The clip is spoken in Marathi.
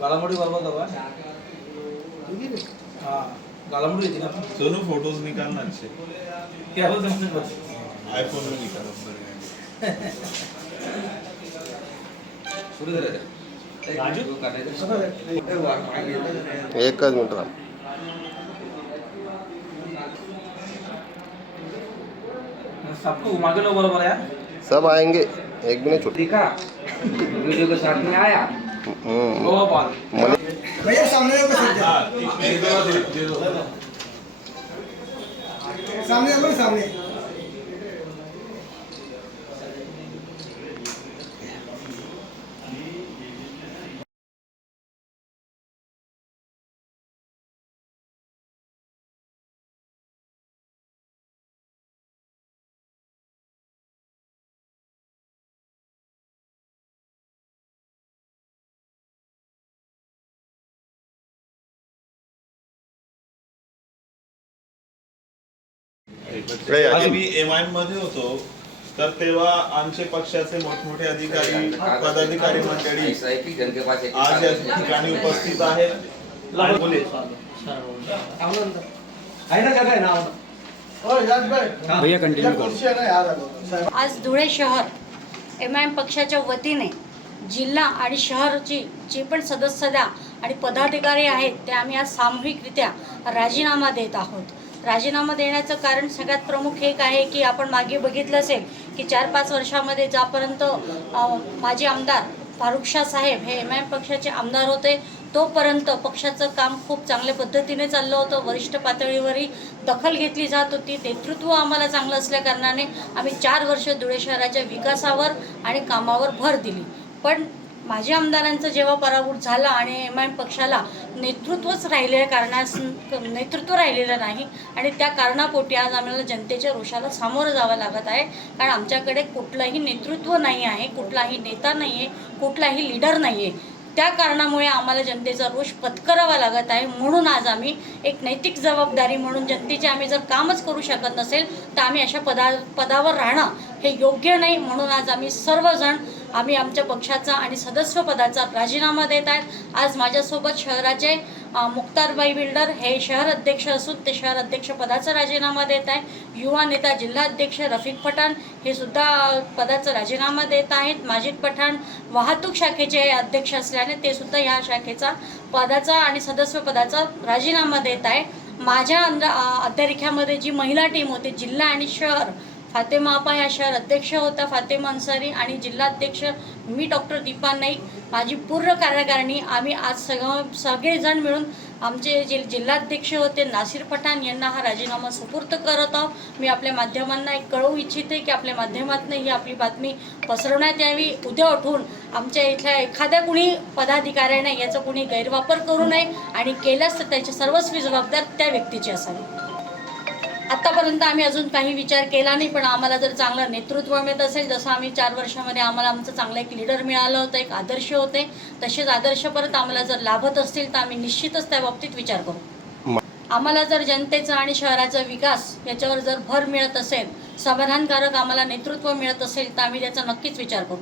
गालामुड़ी बरबाद होगा। हाँ गालामुड़ी थी ना। दोनों फोटोज निकालना अच्छे। क्या बोलते हैं बस। आईफोन में निकालो। सुरू करे। राजू एक मिनट राम। सबको घुमा के लो बराबर है। सब आएंगे, एक भी नहीं छूट। दिखा वीडियो के साथ में आया। वो बात भैया सामने को हाँ, दे दो। सामने हमारे सामने आम्ही एमआयएम मध्ये होतो तर तेव्हा आमचे पक्षाचे मोठमोठे अधिकारी पदाधिकारी मंडळी आज या ठिकाणी उपस्थित आहेत. भैया कंटिन्यू करो. आज धुळे शहर एमआयएम पक्षाच्या वतीने जिल्हा आणि शहरची जे पण सदस्य आणि पदाधिकारी आहेत ते आम्ही आज सामूहिकरित्या राजीनामा देत आहोत. राजीनामा देण्याचं कारण सगळ्यात प्रमुख एक आहे की आपण मागे बघितलं असेल की 4-5 वर्षामध्ये ज्यापर्यंत माजी आमदार फारुख शाह साहेब हे एमआयएम पक्षाचे आमदार होते तोपर्यंत पक्षाचं काम खूप चांगल्या पद्धतीने चाललं होतं. वरिष्ठ पातळीवरही दखल घेतली जात होती. नेतृत्व आम्हाला चांगलं असल्याकारणाने आम्ही 4 वर्ष धुळे शहराच्या विकासावर आणि कामावर भर दिली. पण माजी आमदारांचं जेव्हा पराभूत झाला आणि एमआयएम पक्षाला नेतृत्व राहिलेलं नाही आणि त्या कारणापोटी आज आम्हाला जनतेच्या रोषाला सामोरं जावं लागत आहे. कारण आमच्याकडे कुठलंही नेतृत्व नाही आहे, कुठलाही नेता नाही आहे, कुठलाही लीडर नाही आहे. त्या कारणामुळे आम्हाला जनतेचा रोष पत्करावा लागत आहे. म्हणून आज आम्ही एक नैतिक जबाबदारी म्हणून जनतेचे आम्ही जर कामच करू शकत नसेल तर आम्ही अशा पदावर राहणं हे योग्य नाही. म्हणून आज आम्ही सर्वजण आम्ही आमच्या पक्षाचा आणि सदस्य पदाचा राजीनामा देत आहेत. आज माझ्यासोबत शहराचे मुक्तारबाई बिल्डर हे शहर अध्यक्ष असून ते शहर अध्यक्ष पदाचा राजीनामा देत आहे. युवा नेता जिल्हाध्यक्ष रफिक पठाण हे सुद्धा पदाचा राजीनामा देत आहेत. माजिद पठाण वाहतूक शाखेचे अध्यक्ष असल्याने ते सुद्धा ह्या शाखेचा पदाचा आणि सदस्य पदाचा राजीनामा देत आहे. माझ्या अध्यक्षामध्ये जी महिला टीम होती जिल्हा आणि शहर फातेमा आपा ह्या शहर अध्यक्ष होता, फातेमा अन्सारी आणि जिल्हाध्यक्ष मी डॉक्टर दीपा नाईक माझी पूर्ण कार्यकारिणी आम्ही आज सगळेजण मिळून आमचे जे जिल्हाध्यक्ष होते नासिर पठाण यांना हा राजीनामा सुपूर्द करत आहोत. मी आपल्या माध्यमांना एक कळवू इच्छिते की आपल्या माध्यमातून ही आपली बातमी पसरवण्यात यावी. उद्या उठून आमच्या इथल्या एखाद्या कुणी पदाधिकाऱ्याने याचा कुणी गैरवापर करू नये आणि केल्यास तर त्याची सर्वस्वी जबाबदार त्या व्यक्तीची असावी. आत्तापर्यंत आम्ही अजून काही विचार केला नाही, पण आम्हाला जर चांगलं नेतृत्व मिळत असेल जसं आम्ही 4 वर्षामध्ये आम्हाला आमचं चांगलं एक लीडर मिळालं होतं, एक आदर्श होते, तसेच आदर्श परत आम्हाला जर लाभत असतील तर आम्ही निश्चितच त्या बाबतीत विचार करू. आम्हाला जर जनतेचा आणि शहराचा विकास याच्यावर जर भर मिळत असेल, समाधानकारक आम्हाला नेतृत्व मिळत असेल तर आम्ही त्याचा नक्कीच विचार करू.